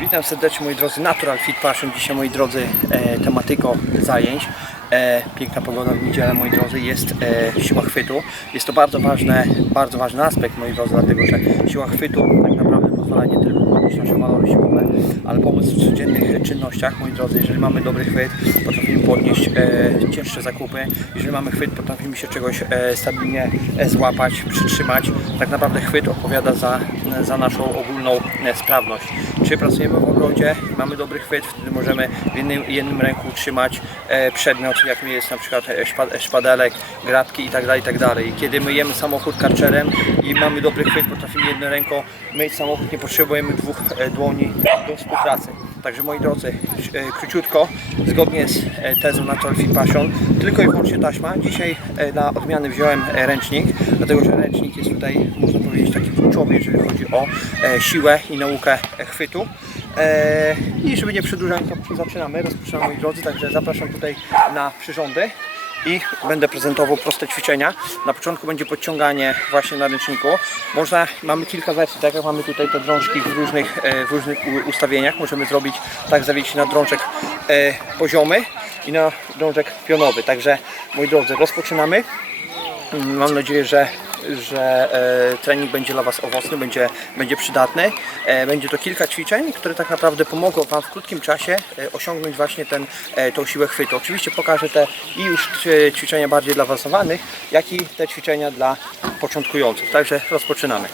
Witam serdecznie moi drodzy Natural Fit Passion. Dzisiaj moi drodzy e, tematyko zajęć. E, piękna pogoda w niedzielę moi drodzy jest e, siła chwytu. Jest to bardzo ważne, bardzo ważny aspekt moi drodzy, dlatego że siła chwytu tak naprawdę pozwala nie tylko podnieść walory siłowe, ale pomóc w codziennych czynnościach moi drodzy. Jeżeli mamy dobry chwyt, potrafimy podnieść e, cięższe zakupy. Jeżeli mamy chwyt, potrafimy się czegoś e, stabilnie e, złapać, przytrzymać. Tak naprawdę chwyt odpowiada za, za naszą ogólną e, sprawność. Czy pracujemy w ogrodzie, mamy dobry chwyt, wtedy możemy w jednym, jednym ręku trzymać e, przedmiot, jakim jest na przykład e, szpa- e, szpadelek, grabki itd. itd. I kiedy myjemy samochód karczerem i mamy dobry chwyt, potrafimy jedną ręką myć samochód, nie potrzebujemy dwóch e, dłoni do współpracy. Także moi drodzy, e, króciutko, zgodnie z e, tezą Natural Fit Passion, tylko i wyłącznie taśma. Dzisiaj dla odmiany wziąłem ręcznik, dlatego że ręcznik jest tutaj, można powiedzieć, taki kluczowy, jeżeli chodzi o siłę i naukę chwytu. I żeby nie przedłużać, to zaczynamy, rozpoczynamy moi drodzy, także zapraszam tutaj na przyrządy i będę prezentował proste ćwiczenia. Na początku będzie podciąganie właśnie na ręczniku. Można, mamy kilka wersji, tak jak mamy tutaj te drążki w różnych, e, w różnych ustawieniach. Możemy zrobić tak, zawiesić na drążek e, poziomy i na drążek pionowy. Także moi drodzy, rozpoczynamy. Mm, Mam nadzieję, że, że e, trening będzie dla Was owocny, będzie, będzie przydatny. E, będzie to kilka ćwiczeń, które tak naprawdę pomogą Wam w krótkim czasie e, osiągnąć właśnie ten, tą siłę chwytu. Oczywiście pokażę te i już ćwiczenia bardziej dla awansowanych, jak i te ćwiczenia dla początkujących. Także rozpoczynamy.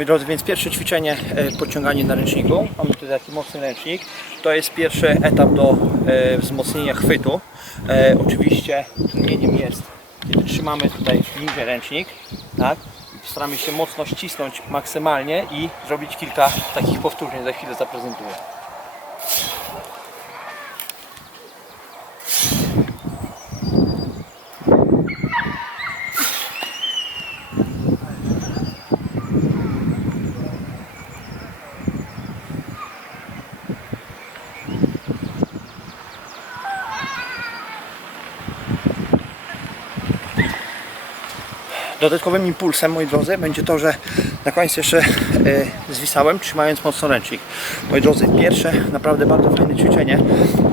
Moi drodzy, więc pierwsze ćwiczenie e, podciąganie na ręczniku. Mamy tutaj taki mocny ręcznik. To jest pierwszy etap do e, wzmocnienia chwytu. E, oczywiście trudnieniem jest, kiedy trzymamy tutaj niżej ręcznik, tak? Staramy się mocno ścisnąć maksymalnie i zrobić kilka takich powtórzeń. Za chwilę zaprezentuję. Dodatkowym impulsem, moi drodzy, będzie to, że na koniec jeszcze e, zwisałem, trzymając mocno ręcznik. Moi drodzy, pierwsze naprawdę bardzo fajne ćwiczenie,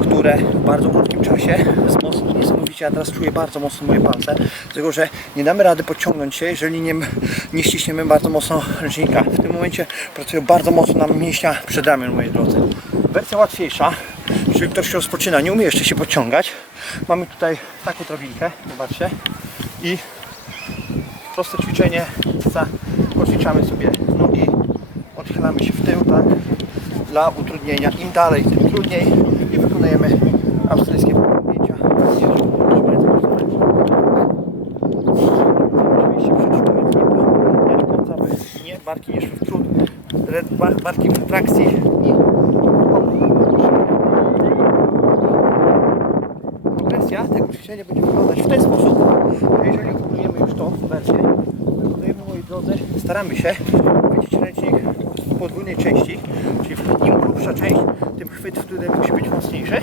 które w bardzo krótkim czasie wzmocni niesamowicie. Ja teraz czuję bardzo mocno moje palce, dlatego że nie damy rady podciągnąć się, jeżeli nie, nie ściśniemy bardzo mocno ręcznika. W tym momencie pracują bardzo mocno nam mięśnia przedramion, moi drodzy. Wersja łatwiejsza, czyli ktoś się rozpoczyna, nie umie jeszcze się podciągać. Mamy tutaj taką drabinkę, zobaczcie, i proste ćwiczenie, za, poćwiczamy sobie nogi, odchylamy się w tył, tak, dla utrudnienia. Im dalej, tym trudniej. I wykonujemy australijskie ręcznie. Oczywiście przytrzymując nie, do końca, by nie, barki nie szły w bar- barki w trakcji. I progresja tego ćwiczenia będzie wyglądać w ten sposób, że jeżeli wykonujemy tą wersję, moi drodzy, staramy się chwycić ręcznik w podwójnej części, czyli im grubsza część, tym chwyt wtedy musi być mocniejszy.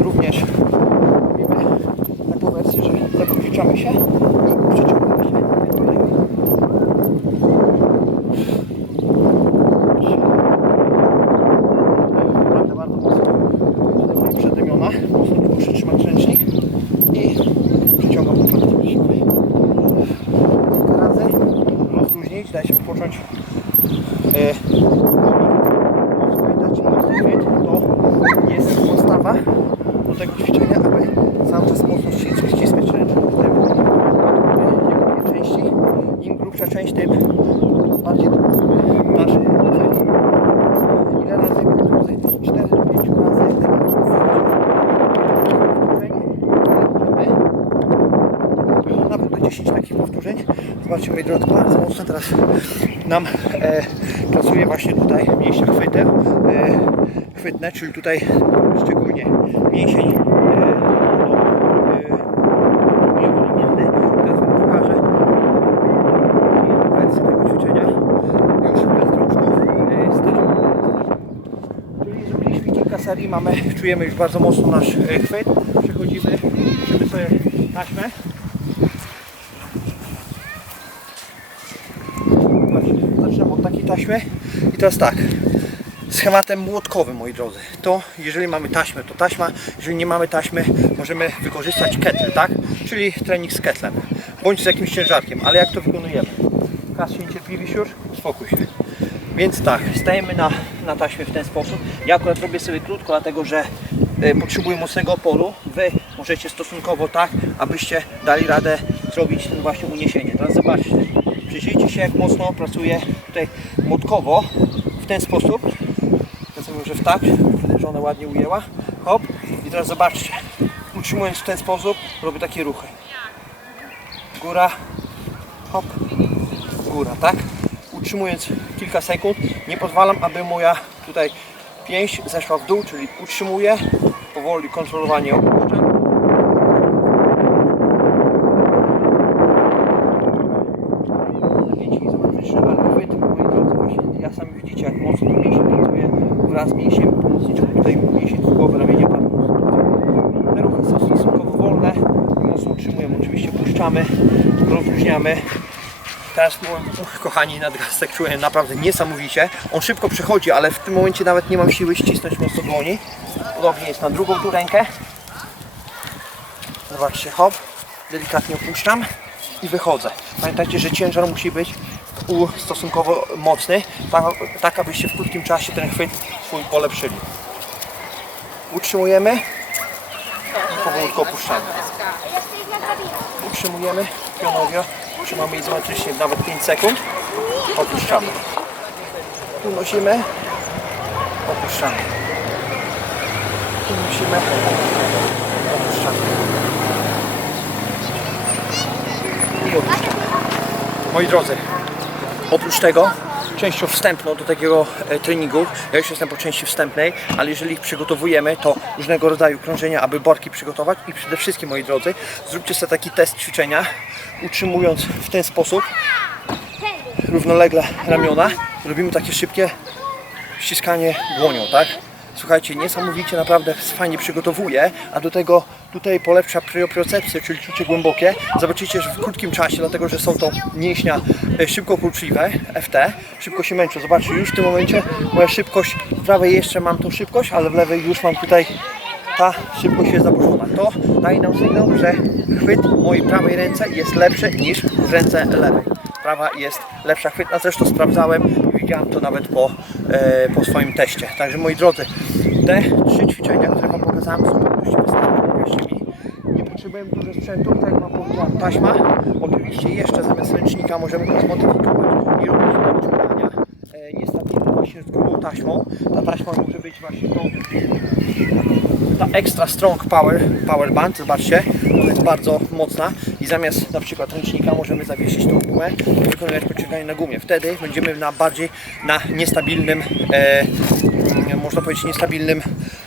Również robimy taką wersję, że zakruciczamy się i przeciągamy się. Naprawdę bardzo mocno tutaj moje przedramiona, mocno muszę trzymać ręcznik i przeciągam do klatki piersiowej. Kilka razy odpocząć. E, to jest podstawa do tego ćwiczenia, aby cały czas mocno ścisnąć, jego dwie części. Im grubsza część, tym bardziej chwyt. Ile razy, moi drodzy? 4 do 5 razy. Możemy nawet do 10 powtórzeń. Zobaczcie moi drodzy, bardzo mocno teraz nam e, pracuje właśnie tutaj mięśnia chwytem, e, chwytne, czyli tutaj szczególnie mięsień serii, mamy, czujemy już bardzo mocno nasz e, chwyt. Przechodzimy, żeby sobie taśmę. Taśmy i teraz tak, schematem młotkowym, moi drodzy. To jeżeli mamy taśmę, to taśma, jeżeli nie mamy taśmy, możemy wykorzystać kettle, tak? Czyli trening z ketlem, bądź z jakimś ciężarkiem, ale jak to wykonujemy? Kas się niecierpliwisz już? Spokój się. Więc tak, stajemy na, na taśmie w ten sposób. Ja akurat robię sobie krótko, dlatego że e, potrzebuję mocnego oporu. Wy możecie stosunkowo tak, abyście dali radę zrobić ten właśnie uniesienie. Teraz zobaczcie, przyjrzyjcie się jak mocno pracuję tutaj młotkowo w ten sposób. Ja sobie może w tak, że ona ładnie ujęła. Hop. I teraz zobaczcie, utrzymując w ten sposób robię takie ruchy. Góra, hop, góra, tak? Utrzymując kilka sekund, nie pozwalam, aby moja tutaj pięść zeszła w dół, czyli utrzymuję, powoli kontrolowanie opuszczam. Napięcie izometryczne, ale chwyt, moi drodzy, właśnie ja sami widzicie, jak mocno to mięsień pracuje wraz z mięsiem pomocniczym, tutaj mięsień głowy, ramienia bardzo mocno pracuje. Te ruchy są stosunkowo wolne, mocno utrzymujemy, oczywiście puszczamy, rozluźniamy. Teraz kochani, nadgarstek czuję naprawdę niesamowicie. On szybko przechodzi, ale w tym momencie nawet nie mam siły ścisnąć mocno dłoni. Podobnie jest na drugą tu rękę. Zobaczcie, hop, delikatnie opuszczam i wychodzę. Pamiętajcie, że ciężar musi być u stosunkowo mocny, tak, tak abyście w krótkim czasie ten chwyt swój polepszyli. Utrzymujemy i powolutku opuszczamy. Utrzymujemy pionowo, trzymamy izometrycznie nawet 5 sekund, opuszczamy. Unosimy, opuszczamy. Unosimy, opuszczamy. I opuszczamy. Moi drodzy, oprócz tego częścią wstępną do takiego e, treningu, ja już jestem po części wstępnej, ale jeżeli przygotowujemy, to różnego rodzaju krążenia, aby barki przygotować. I przede wszystkim, moi drodzy, zróbcie sobie taki test ćwiczenia, utrzymując w ten sposób równolegle ramiona, robimy takie szybkie ściskanie dłonią, tak? Słuchajcie, niesamowicie naprawdę fajnie przygotowuje, a do tego tutaj polepsza propriocepcję, czyli czucie głębokie. Zobaczycie, że w krótkim czasie, dlatego że są to mięśnia e, szybko kurczliwe, FT, szybko się męczą. Zobaczcie, już w tym momencie moja szybkość, w prawej jeszcze mam tą szybkość, ale w lewej już mam tutaj ta szybkość jest zaburzona. To daje nam sygnał, że chwyt mojej prawej ręce jest lepszy niż w ręce lewej. Prawa jest lepsza chwytna, zresztą sprawdzałem widziałem to nawet po, e, po swoim teście. Także moi drodzy, te trzy ćwiczenia, które Wam pokazałem w zupełności wystarczą, wierzcie mi. Nie potrzebujemy dużo sprzętu, tak jak taśma. Oczywiście jeszcze zamiast ręcznika możemy to zmodyfikować i robić podciągania e, niestabilne właśnie z grubą taśmą. Ta taśma może być właśnie tą ta extra strong power, power band, zobaczcie, ona jest bardzo mocna i zamiast na przykład ręcznika możemy zawiesić tą gumę i wykonywać pociąganie na gumie. Wtedy będziemy na bardziej na niestabilnym, e, mm, można powiedzieć niestabilnym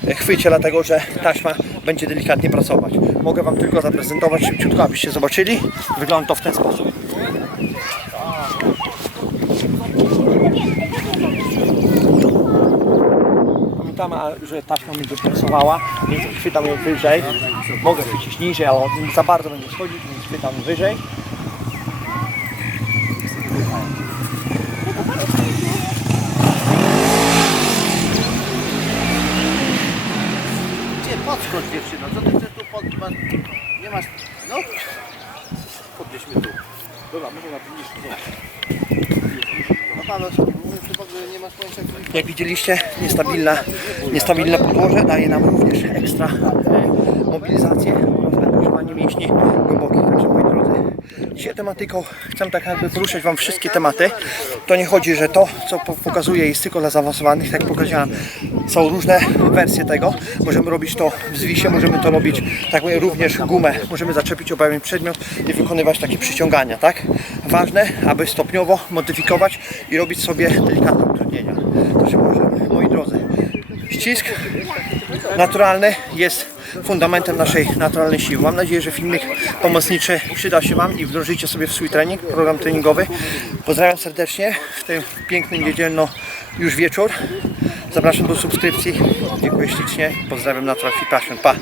e, chwycie, dlatego że taśma będzie delikatnie pracować. Mogę Wam tylko zaprezentować szybciutko, abyście zobaczyli. Wygląda to w ten sposób. Pamiętamy, że taśma mnie wypracowała, więc chwytam ją wyżej. Mogę chwycić niżej, ale za bardzo będzie schodzić, więc chwytam wyżej. Nie, podskocz dziewczyno, co ty pod... Nie masz... No, podnieś mnie tu. Dobra, może na tym niższy, No ogóle nie masz pojęcia, jak widzieliście, niestabilna, niestabilne podłoże daje nam również ekstra mobilizację angażowanie mięśni głębokich. Także moi drodzy, dzisiaj tematyką chcę tak jakby poruszyć Wam wszystkie tematy. To nie chodzi, że to, co po- pokazuję jest tylko dla zaawansowanych, tak jak pokazałem. Są różne wersje tego. Możemy robić to w zwisie, możemy to robić tak mówię, również gumę. Możemy zaczepić obawiam przedmiot i wykonywać takie przyciągania, tak? Ważne, aby stopniowo modyfikować i robić sobie delikatne utrudnienia. Możemy, moi drodzy, ścisk naturalny jest fundamentem naszej naturalnej siły. Mam nadzieję, że filmik pomocniczy przyda się Wam i wdrożycie sobie w swój trening, program treningowy. Pozdrawiam serdecznie w tym pięknym niedzielno już wieczór. Zapraszam do subskrypcji. Dziękuję ślicznie. Pozdrawiam Natural Fit Passion. Pa!